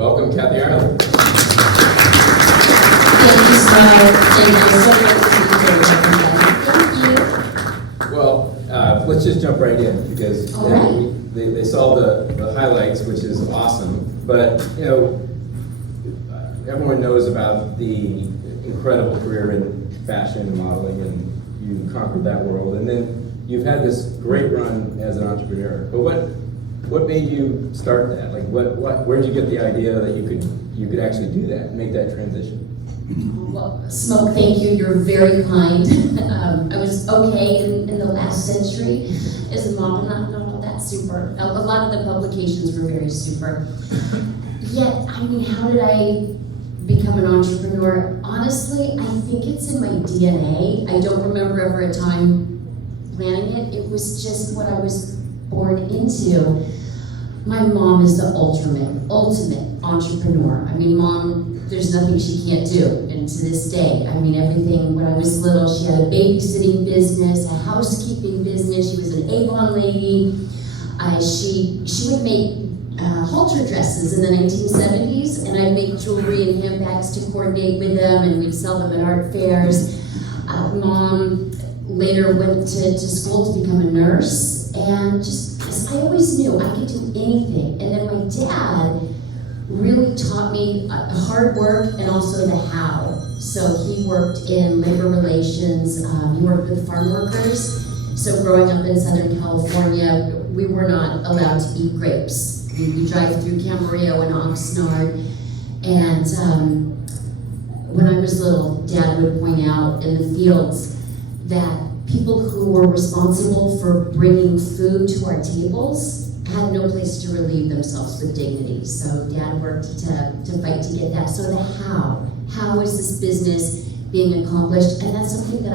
welcome Kathy Ireland. Thank you so much. Thank you. Well, let's just jump right in because All right. they saw the highlights, which is awesome. But everyone knows about the incredible career in fashion and modeling, and you conquered that world. And then you've had this great run as an entrepreneur. But what made you start that? Like, where did you get the idea that you could actually do that and make that transition? Well, Smoke, thank you. You're very kind. I was okay in the last century as a model, not all that super. A lot of the publications were very super. Yet, I mean, how did I become an entrepreneur? Honestly, I think it's in my DNA. I don't remember ever a time planning it. It was just what I was born into. My mom is the ultimate entrepreneur. I mean, Mom, there's nothing she can't do, and to this day, I mean, everything. When I was little, she had a babysitting business, a housekeeping business. She was an Avon lady. She would make halter dresses in the 1970s, and I'd make jewelry and handbags to coordinate with them, and we'd sell them at art fairs. Mom later went to school to become a nurse, and I always knew I could do anything. And then my dad really taught me hard work and also the how. So he worked in labor relations, he worked with farm workers. So growing up in Southern California, we were not allowed to eat grapes. We drive through Camarillo and Oxnard, and when I was little, Dad would point out in the fields that people who were responsible for bringing food to our tables had no place to relieve themselves with dignity. So Dad worked to fight to get that. So the how is this business being accomplished? And that's something that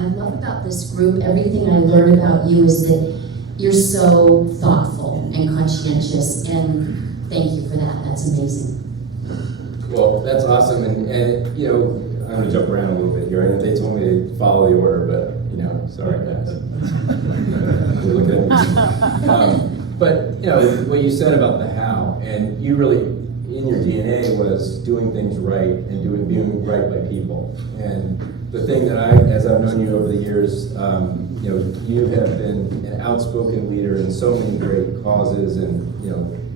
I love about this group. Everything I learn about you is that you're so thoughtful and conscientious, and thank you for that. That's amazing. Well, that's awesome, and I'm going to jump around a little bit here. I know they told me to follow the order, but sorry guys. You're looking at me. But what you said about the how, and you really, in your DNA, was doing things right and being right by people. And the thing that as I've known you over the years, you have been an outspoken leader in so many great causes, and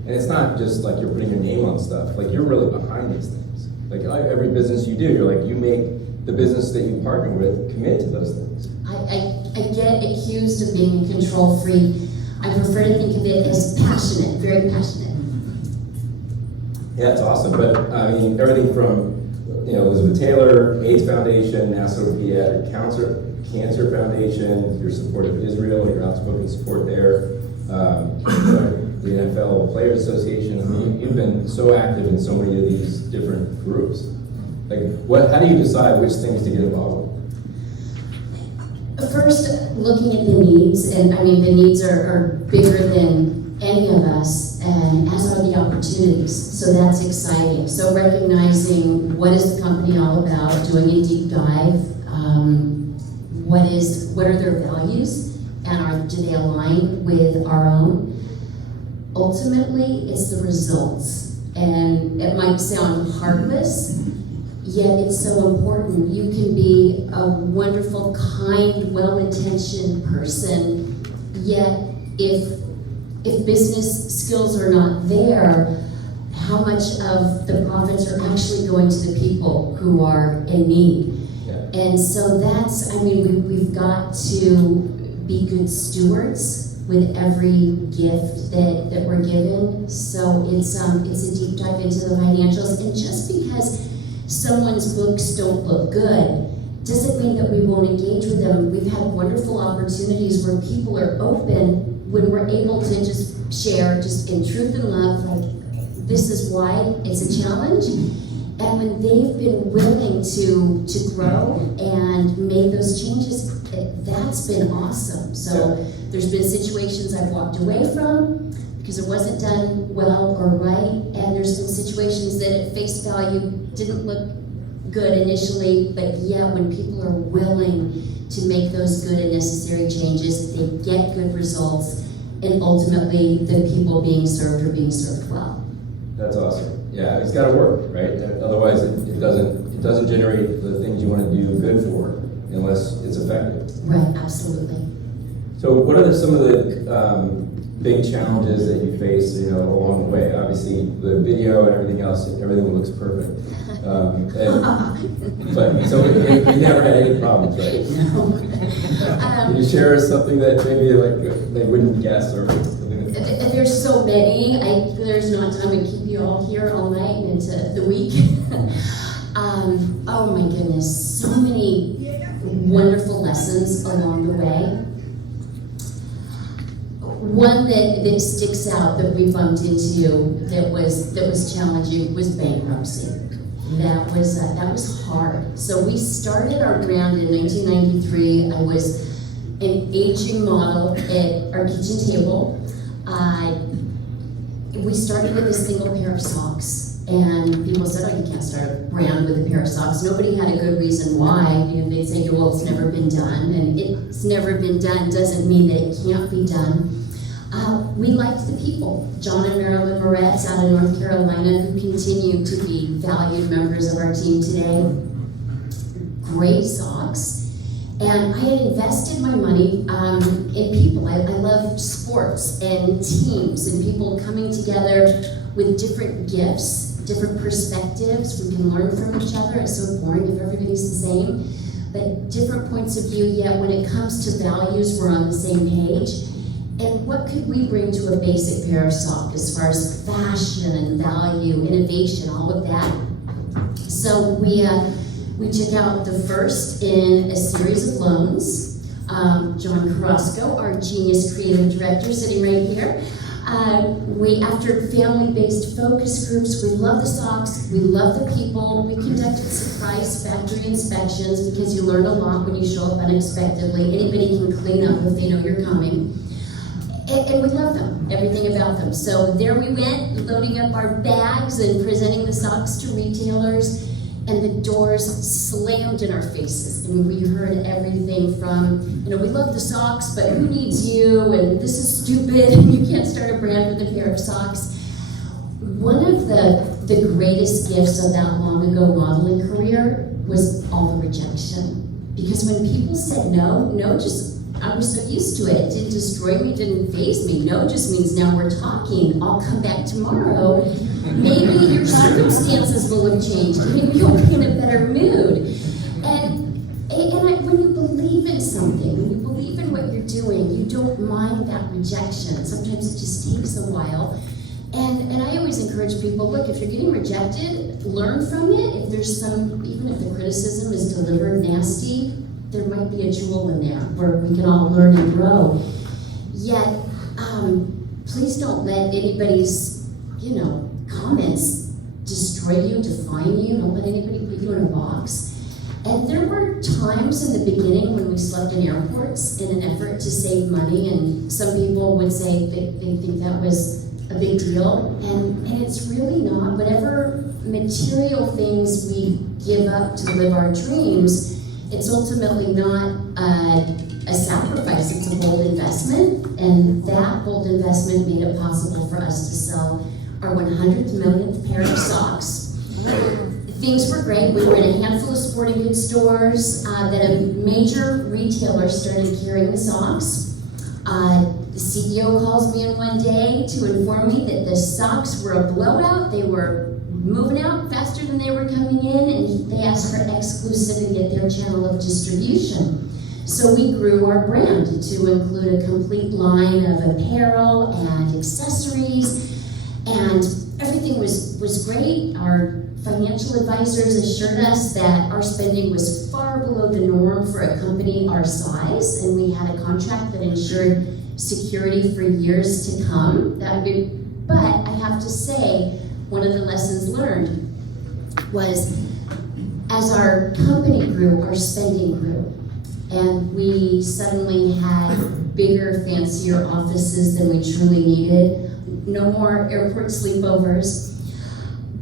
it's not just like you're putting your name on stuff. Like, you're really behind these things. Like, every business you do, you're like, you make the business that you partner with commit to those things. I get accused of being a control freak. I prefer to think of it as passionate, very passionate. Yeah, it's awesome. But I mean, everything from Elizabeth Taylor, AIDS Foundation, National Pediatric Cancer Foundation, your support of Israel, your outspoken support there, the NFL Players Association. I mean, you've been so active in so many of these different groups. Like, how do you decide which things to get involved with? First, looking at the needs, and I mean, the needs are bigger than any of us, and as are the opportunities, so that's exciting. So recognizing what is the company all about, doing a deep dive, what are their values, and do they align with our own? Ultimately, it's the results, and it might sound heartless, yet it's so important. You can be a wonderful, kind, well-intentioned person, yet if business skills are not there, how much of the profits are actually going to the people who are in need? Yeah. And so we've got to be good stewards with every gift that we're given. So it's a deep dive into the financials, and just because someone's books don't look good doesn't mean that we won't engage with them. We've had wonderful opportunities where people are open when we're able to just share, just in truth and love, like, this is why it's a challenge. And when they've been willing to grow and make those changes, that's been awesome. So there's been situations I've walked away from because it wasn't done well or right, and there's been situations that at face value didn't look good initially, but yet when people are willing to make those good and necessary changes, they get good results, and ultimately the people being served are being served well. That's awesome. Yeah, it's got to work, right? Otherwise, it doesn't generate the things you want to do good for unless it's effective. Right, absolutely. So, what are some of the big challenges that you face, along the way? Obviously, the video and everything else, everything looks perfect. But so you never had any problems, right? No. Can you share something that maybe they wouldn't guess or something? There's so many. There's not time to keep you all here all night and into the week. Oh my goodness, so many wonderful lessons along the way. One that sticks out that we bumped into that was challenging was bankruptcy. That was hard. So we started our brand in 1993. I was an aging model at our kitchen table. We started with a single pair of socks, and people said, "Oh, you can't start a brand with a pair of socks." Nobody had a good reason why. They'd say, "Well, it's never been done," and it's never been done doesn't mean that it can't be done. We liked the people. John and Marilyn Moretz out of North Carolina, who continue to be valued members of our team today. Great socks. And I had invested my money in people. I love sports and teams and people coming together with different gifts, different perspectives. We can learn from each other. It's so boring if everybody's the same. But different points of view, yet when it comes to values, we're on the same page. And what could we bring to a basic pair of socks as far as fashion and value, innovation, all of that? So we took out the first in a series of loans. John Carrasco, our genius creative director, sitting right here. After family-based focus groups, we love the socks, we love the people. We conducted surprise factory inspections because you learn a lot when you show up unexpectedly. Anybody can clean up if they know you're coming. And we love them, everything about them. So there we went, loading up our bags and presenting the socks to retailers, and the doors slammed in our faces. And we heard everything from, we love the socks, but who needs you? And this is stupid, and you can't start a brand with a pair of socks. One of the greatest gifts of that long ago modeling career was all the rejection. Because when people said no, I was so used to it. It didn't destroy me, it didn't faze me. No just means now we're talking. I'll come back tomorrow. Maybe your circumstances will have changed. Maybe you'll be in a better mood. And when you believe in something, when you believe in what you're doing, you don't mind that rejection. Sometimes it just takes a while. And I always encourage people, look, if you're getting rejected, learn from it. If there's even if the criticism is delivered nasty, there might be a jewel in there where we can all learn and grow. Yet, please don't let anybody's, comments destroy you, define you. Don't let anybody put you in a box. And there were times in the beginning when we slept in airports in an effort to save money, and some people would say they think that was a big deal, and it's really not. Whatever material things we give up to live our dreams, it's ultimately not a sacrifice, it's a bold investment, and that bold investment made it possible for us to sell our 100th millionth pair of socks. Things were great. We were in a handful of sporting goods stores, that a major retailer started carrying the socks. The CEO calls me in one day to inform me that the socks were a blowout. They were moving out faster than they were coming in, and they asked for exclusivity at their channel of distribution. So we grew our brand to include a complete line of apparel and accessories, and everything was great. Our financial advisors assured us that our spending was far below the norm for a company our size, and we had a contract that ensured security for years to come. But I have to say, one of the lessons learned was as our company grew, our spending grew. And we suddenly had bigger, fancier offices than we truly needed. No more airport sleepovers.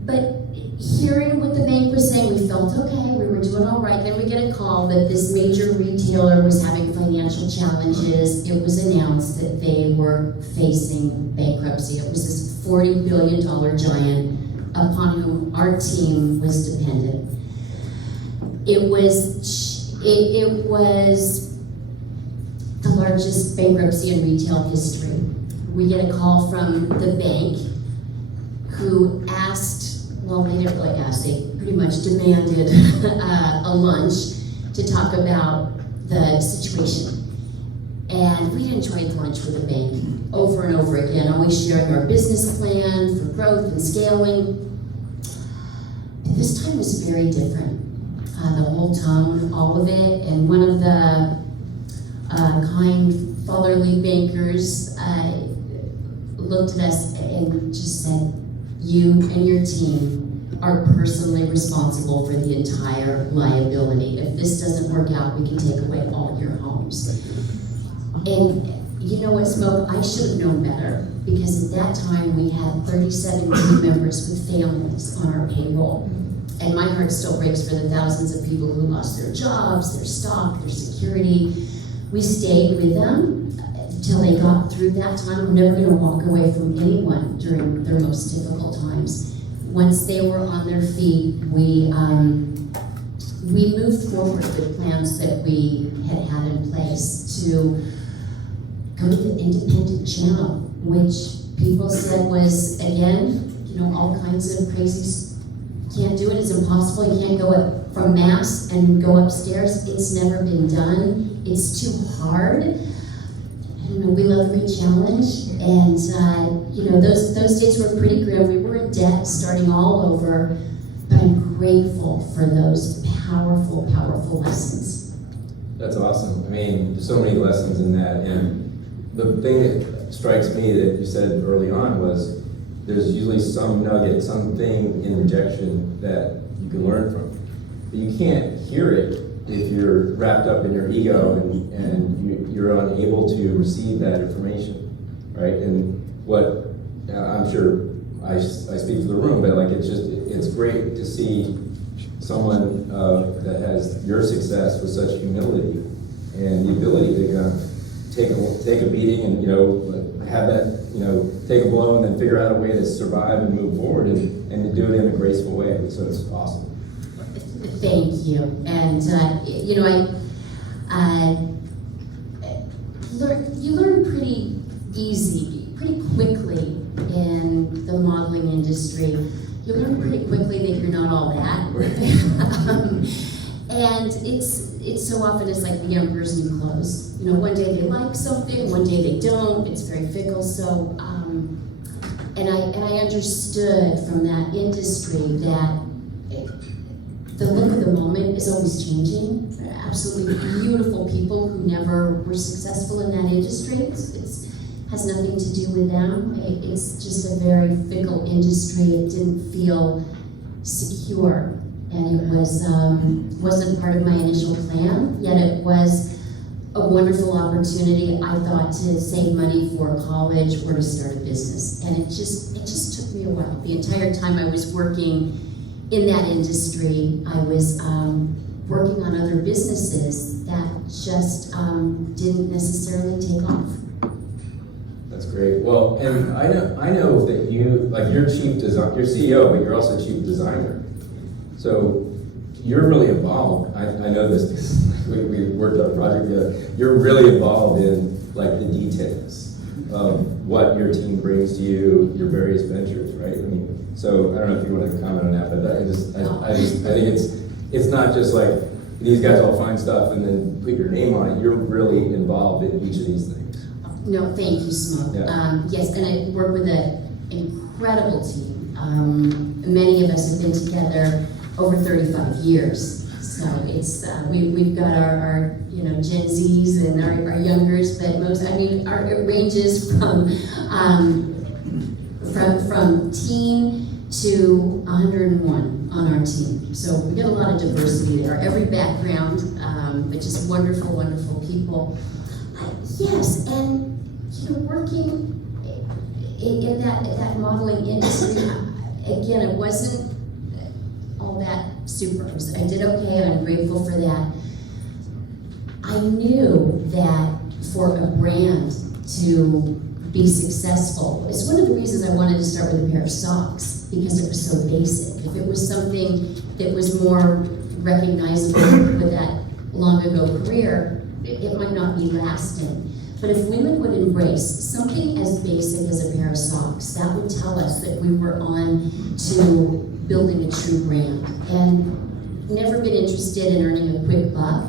But, hearing what the bank was saying, we felt okay, we were doing all right. Then we get a call that this major retailer was having financial challenges. It was announced that they were facing bankruptcy. It was this $40 billion giant upon whom our team was dependent. It was the largest bankruptcy in retail history. We get a call from the bank who asked, well, they didn't really ask, they pretty much demanded a lunch to talk about the situation. And we enjoyed lunch with the bank over and over again, always sharing our business plan for growth and scaling. But this time was very different. The whole tone, all of it, and one of the kind fatherly bankers looked at us and just said, you and your team are personally responsible for the entire liability. If this doesn't work out, we can take away all your homes. And you know what, Smoke, I should have known better, because at that time we had 37 team members with families on our payroll. And my heart still breaks for the thousands of people who lost their jobs, their stock, their security. We stayed with them until they got through that time. We're never going to walk away from anyone during their most difficult times. Once they were on their feet, we moved forward with plans that we had in place to go to the independent channel, which people said was, again, all kinds of crazy. Can't do it, it's impossible, you can't go up from Mass and go upstairs. It's never been done, it's too hard. We love the challenge, and those days were pretty grim. We were in debt, starting all over, but I'm grateful for those powerful, powerful lessons. That's awesome. I mean, there's so many lessons in that, and the thing that strikes me that you said early on was there's usually some nugget, something in rejection that you can learn from. But you can't hear it if you're wrapped up in your ego and you're unable to receive that information, right? And what, I'm sure I speak for the room, but like it's great to see someone that has your success with such humility and the ability to kind of take a beating and have that take a blow and then figure out a way to survive and move forward and to do it in a graceful way. So it's awesome. Thank you. And you learn pretty quickly in the modeling industry. You learn pretty quickly that you're not all that. And it's so often it's like the young person in clothes. One day they like something, one day they don't. It's very fickle. So, and I understood from that industry that the look of the moment is always changing. There are absolutely beautiful people who never were successful in that industry. It has nothing to do with them. It's just a very fickle industry. It didn't feel secure. And it wasn't part of my initial plan, yet it was a wonderful opportunity, I thought, to save money for college or to start a business. And it just took me a while. The entire time I was working in that industry, I was working on other businesses that just didn't necessarily take off. That's great. Well, and I know that you're you're CEO, but you're also chief designer. So you're really involved. I know this because we worked on a project together. You're really involved in the details of what your team brings to you, your various ventures, right? I mean, so I don't know if you want to comment on that, but I think it's not just like these guys all find stuff and then put your name on it. You're really involved in each of these things. No, thank you, Smoke. Yeah. Yes, and I work with an incredible team. Many of us have been together over 35 years. So it's we've got our Gen Zs and our youngers, but it ranges from teen to 101 on our team. So we get a lot of diversity there, every background, but just wonderful, wonderful people. Yes, and working in that modeling industry, again, it wasn't super. I did okay, and I'm grateful for that. I knew that for a brand to be successful, it's one of the reasons I wanted to start with a pair of socks, because it was so basic. If it was something that was more recognizable with that long ago career, it might not be lasting. But if women would embrace something as basic as a pair of socks, that would tell us that we were on to building a true brand. And never been interested in earning a quick buck,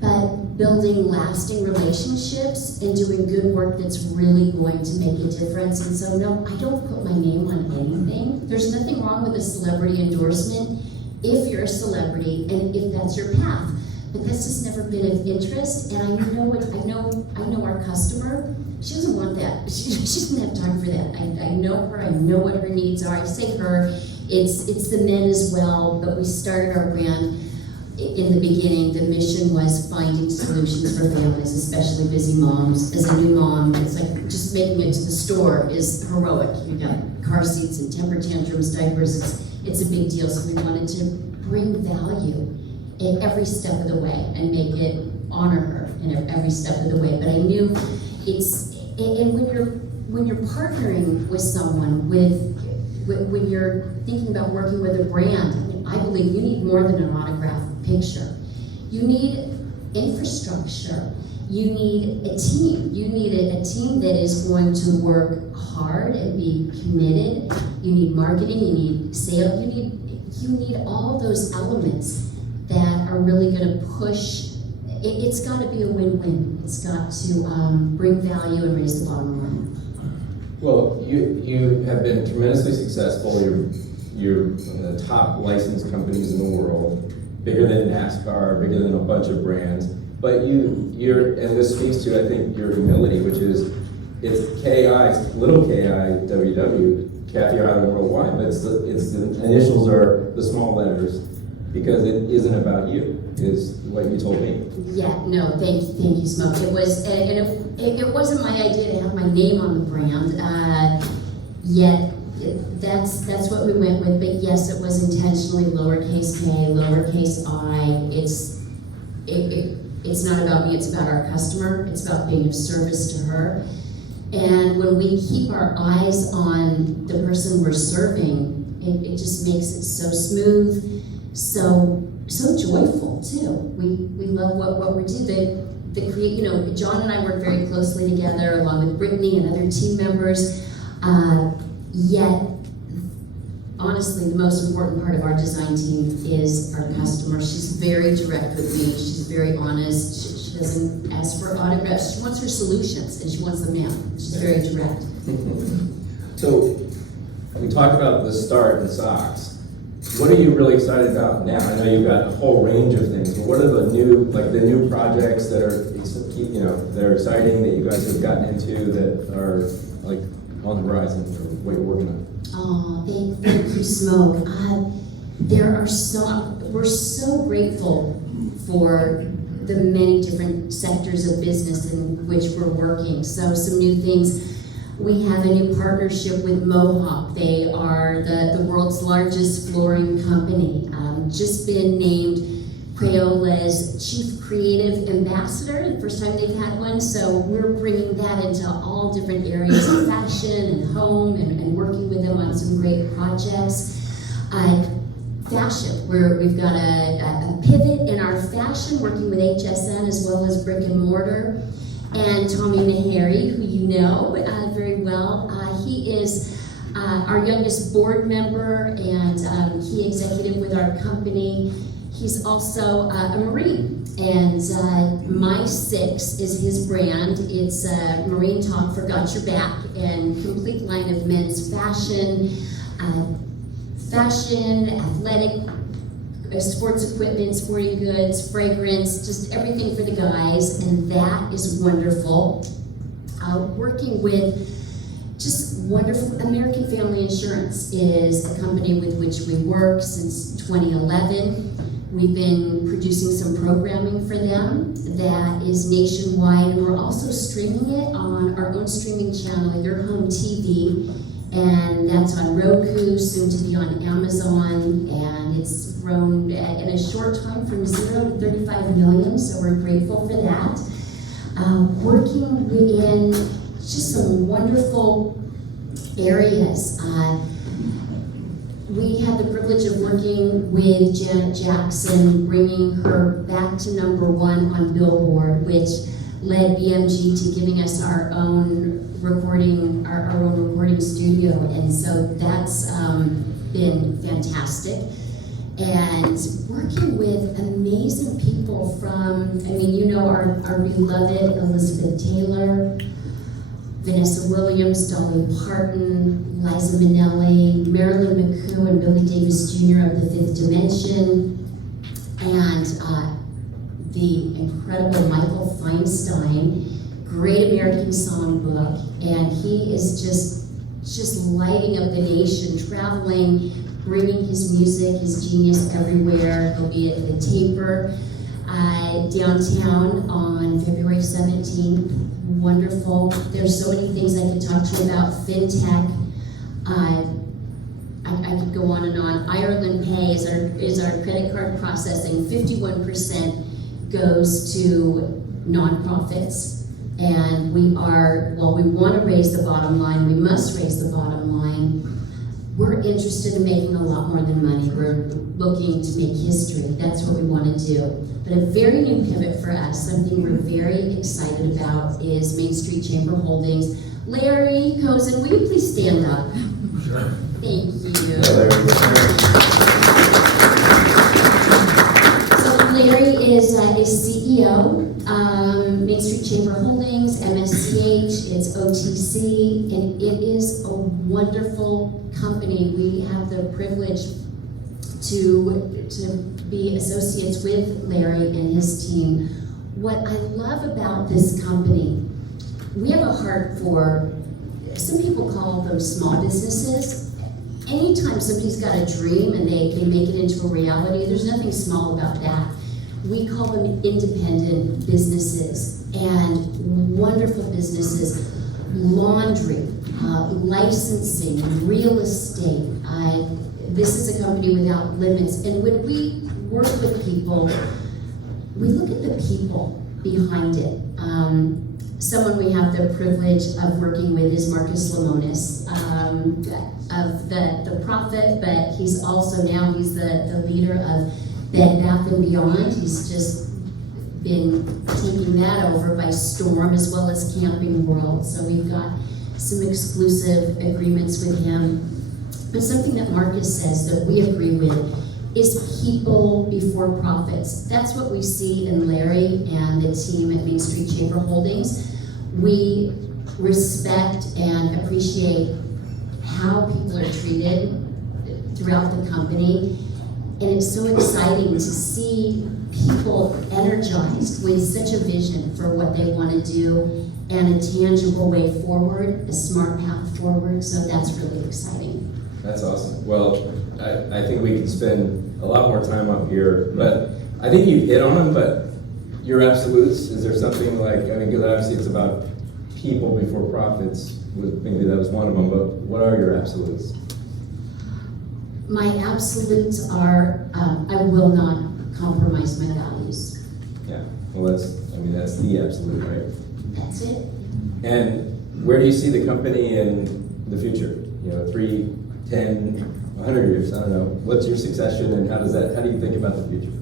but building lasting relationships and doing good work that's really going to make a difference. And so no, I don't put my name on anything. There's nothing wrong with a celebrity endorsement if you're a celebrity and if that's your path. But that's just never been of interest, and I know our customer, she doesn't want that. She doesn't have time for that. I know her, I know what her needs are. I say her, it's the men as well, but we started our brand in the beginning. The mission was finding solutions for families, especially busy moms. As a new mom, it's like just making it to the store is heroic. You've got car seats and temper tantrums, diapers, it's a big deal. So we wanted to bring value in every step of the way and make it honor her in every step of the way. But I knew and when you're partnering with someone, when you're thinking about working with a brand, I mean, I believe you need more than an autograph picture. You need infrastructure. You need a team. You need a team that is going to work hard and be committed. You need marketing. You need sales. You need all those elements that are really going to push. It's got to be a win-win. It's got to bring value and raise the bottom line. Well, you have been tremendously successful. You're one of the top licensed companies in the world, bigger than NASCAR, bigger than a bunch of brands. But and this speaks to, I think, your humility, which is, it's KI, little KIWW, Cafe Island Worldwide, but it's the initials are the small letters, because it isn't about you, is what you told me. Yeah, no, thank you, Smoke. It was, and it wasn't my idea to have my name on the brand, yet that's what we went with. But yes, it was intentionally lowercase k, lowercase I. It's not about me, it's about our customer. It's about being of service to her. And when we keep our eyes on the person we're serving, it just makes it so smooth, so joyful too. We love what we do. John and I work very closely together, along with Brittany and other team members. Yet, honestly, the most important part of our design team is our customer. She's very direct with me. She's very honest. She doesn't ask for autographs. She wants her solutions, and she wants them now. She's very direct. So, we talked about the start in socks. What are you really excited about now? I know you've got a whole range of things, but what are the new projects that are exciting that you guys have gotten into that are like on the horizon, or what you're working on? Oh, thank you, Smoke. We're so grateful for the many different sectors of business in which we're working. So some new things. We have a new partnership with Mohawk. They are the world's largest flooring company. Just been named Crayola's Chief Creative Ambassador, the first time they've had one. So we're bringing that into all different areas of fashion and home, and working with them on some great projects. Fashion, where we've got a pivot in our fashion, working with HSN as well as brick and mortar. And Tommy Meharry, who you know very well, he is our youngest board member and key executive with our company. He's also a Marine, and My Six is his brand. It's Marine Talk for Got Your Back, and complete line of men's fashion, athletic, sports equipment, sporting goods, fragrance, just everything for the guys, and that is wonderful. Working with just wonderful. American Family Insurance is a company with which we work since 2011. We've been producing some programming for them that is nationwide, and we're also streaming it on our own streaming channel, Your Home TV, and that's on Roku, soon to be on Amazon, and it's grown in a short time from 0 to 35 million, so we're grateful for that. Working within just some wonderful areas. We had the privilege of working with Janet Jackson, bringing her back to #1 on Billboard, which led BMG to giving us our own recording, our own recording studio, and so that's been fantastic. And working with amazing people from, I mean, you know, our beloved Elizabeth Taylor, Vanessa Williams, Dolly Parton, Liza Minnelli, Marilyn McCoo, and Billy Davis Jr. of the Fifth Dimension, and the incredible Michael Feinstein, Great American Songbook, and he is just lighting up the nation, traveling, bringing his music, his genius everywhere. He'll be at the Taper downtown on February 17th. Wonderful. There's so many things I could talk to you about. FinTech. I could go on and on. Ireland Pay is our credit card processing. 51% goes to nonprofits. And we want to raise the bottom line. We must raise the bottom line. We're interested in making a lot more than money. We're looking to make history. That's what we want to do. But a very new pivot for us, something we're very excited about, is Main Street Chamber Holdings. Larry Cozen, will you please stand up? Sure. Thank you. So Larry is CEO, Main Street Chamber Holdings, MSCH, it's OTC, and it is a wonderful company. We have the privilege to be associates with Larry and his team. What I love about this company, we have a heart for, some people call them small businesses. Anytime somebody's got a dream and they make it into a reality, there's nothing small about that. We call them independent businesses, and wonderful businesses, laundry, licensing, real estate. This is a company without limits, and when we work with people, we look at the people behind it. Someone we have the privilege of working with is Marcus Lemonis, of the Prophet, but he's also now, he's the leader of Bed Bath & Beyond. He's just been taking that over by storm, as well as Camping World. So we've got some exclusive agreements with him. But something that Marcus says that we agree with is people before profits. That's what we see in Larry and the team at Main Street Chamber Holdings. We respect and appreciate how people are treated throughout the company. And it's so exciting to see people energized with such a vision for what they want to do and a tangible way forward, a smart path forward. So that's really exciting. That's awesome. Well, I think we could spend a lot more time up here, but I think you hit on them, but your absolutes, is there something like, I mean, because obviously it's about people before profits, maybe that was one of them, but what are your absolutes? My absolutes are, I will not compromise my values. Yeah, well that's the absolute, right? That's it. And where do you see the company in the future? 3, 10, 100 years, I don't know. What's your succession and how do you think about the future?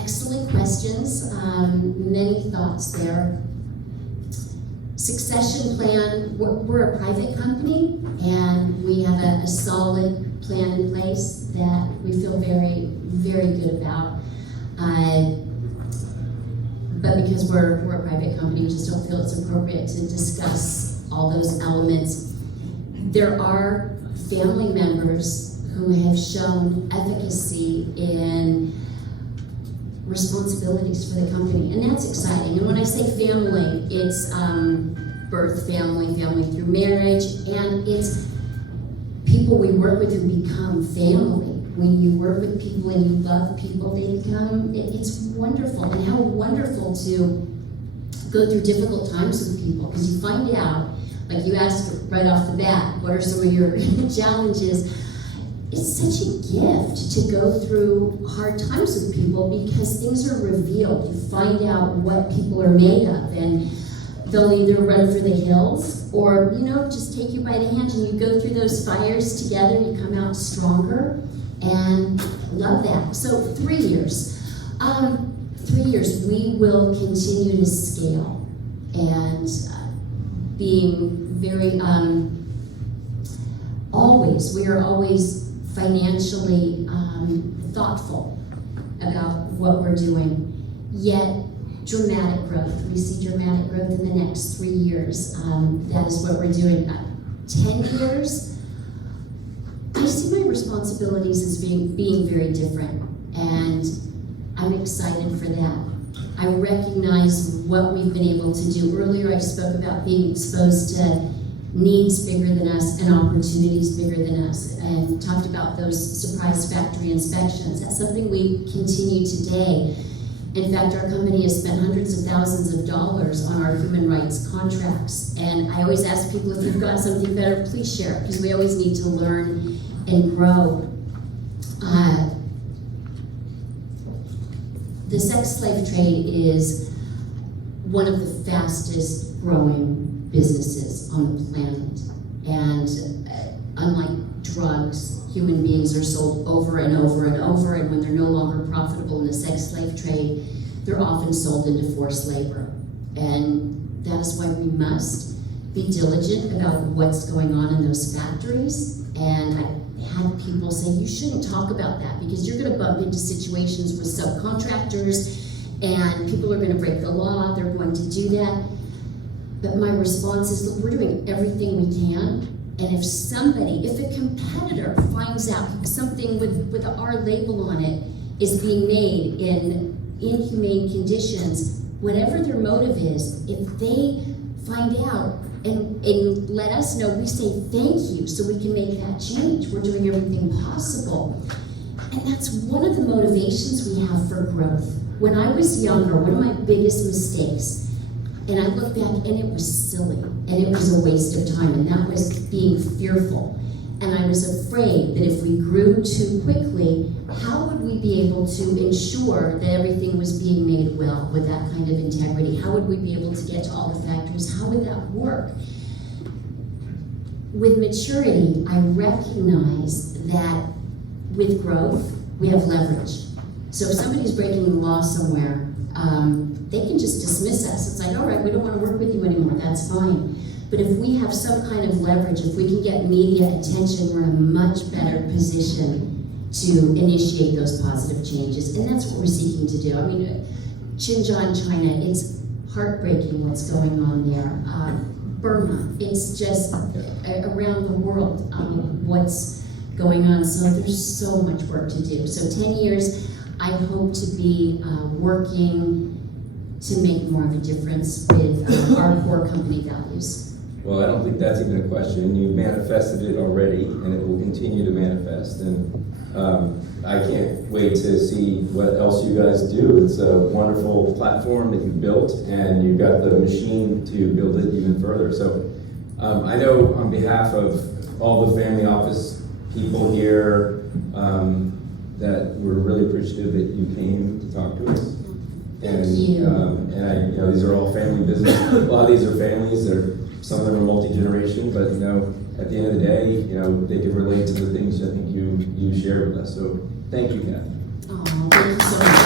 Excellent questions, many thoughts there. Succession plan, we're a private company and we have a solid plan in place that we feel very, very good about. But because we're a private company, we just don't feel it's appropriate to discuss all those elements. There are family members who have shown efficacy in responsibilities for the company, and that's exciting. And when I say family, it's birth family, family through marriage, and it's people we work with who become family. When you work with people and you love people, they become, it's wonderful. And how wonderful to go through difficult times with people, because you find out Like you asked right off the bat, what are some of your challenges? It's such a gift to go through hard times with people because things are revealed. You find out what people are made of, and they'll either run for the hills or, just take you by the hand and you go through those fires together, you come out stronger, and love that. So 3 years. 3 years, we will continue to scale and being very, we are always financially thoughtful about what we're doing, yet dramatic growth. We see dramatic growth in the next 3 years. That is what we're doing. 10 years, I see my responsibilities as being very different, and I'm excited for that. I recognize what we've been able to do. Earlier I spoke about being exposed to needs bigger than us and opportunities bigger than us, and talked about those surprise factory inspections. That's something we continue today. In fact, our company has spent hundreds of thousands of dollars on our human rights contracts. And I always ask people, if you've got something better, please share it, because we always need to learn and grow. The sex slave trade is one of the fastest growing businesses on the planet. And unlike drugs, human beings are sold over and over and over, and when they're no longer profitable in the sex slave trade, they're often sold into forced labor. And that is why we must be diligent about what's going on in those factories. And I had people say, you shouldn't talk about that because you're going to bump into situations with subcontractors and people are going to break the law, they're going to do that. But my response is, look, we're doing everything we can. And if a competitor finds out something with our label on it is being made in inhumane conditions, whatever their motive is, if they find out and let us know, we say thank you so we can make that change. We're doing everything possible. And that's one of the motivations we have for growth. When I was younger, one of my biggest mistakes, and I look back and it was silly and it was a waste of time, and that was being fearful. And I was afraid that if we grew too quickly, how would we be able to ensure that everything was being made well with that kind of integrity? How would we be able to get to all the factories? How would that work? With maturity, I recognize that with growth, we have leverage. So if somebody's breaking the law somewhere, they can just dismiss us. It's like, all right, we don't want to work with you anymore, that's fine. But if we have some kind of leverage, if we can get media attention, we're in a much better position to initiate those positive changes. And that's what we're seeking to do. I mean, Xinjiang, China, it's heartbreaking what's going on there. Burma, it's just around the world what's going on. So there's so much work to do. So 10 years, I hope to be working to make more of a difference with our core company values. Well, I don't think that's even a question. You manifested it already, and it will continue to manifest. And I can't wait to see what else you guys do. It's a wonderful platform that you've built, and you've got the machine to build it even further. So I know on behalf of all the Family Office people here that we're really appreciative that you came to talk to us. Thank you. And these are all family business. A lot of these are families. Some of them are multi-generation, but at the end of the day, they can relate to the things I think you shared with us. So thank you, Kathy. Oh, thank you so much.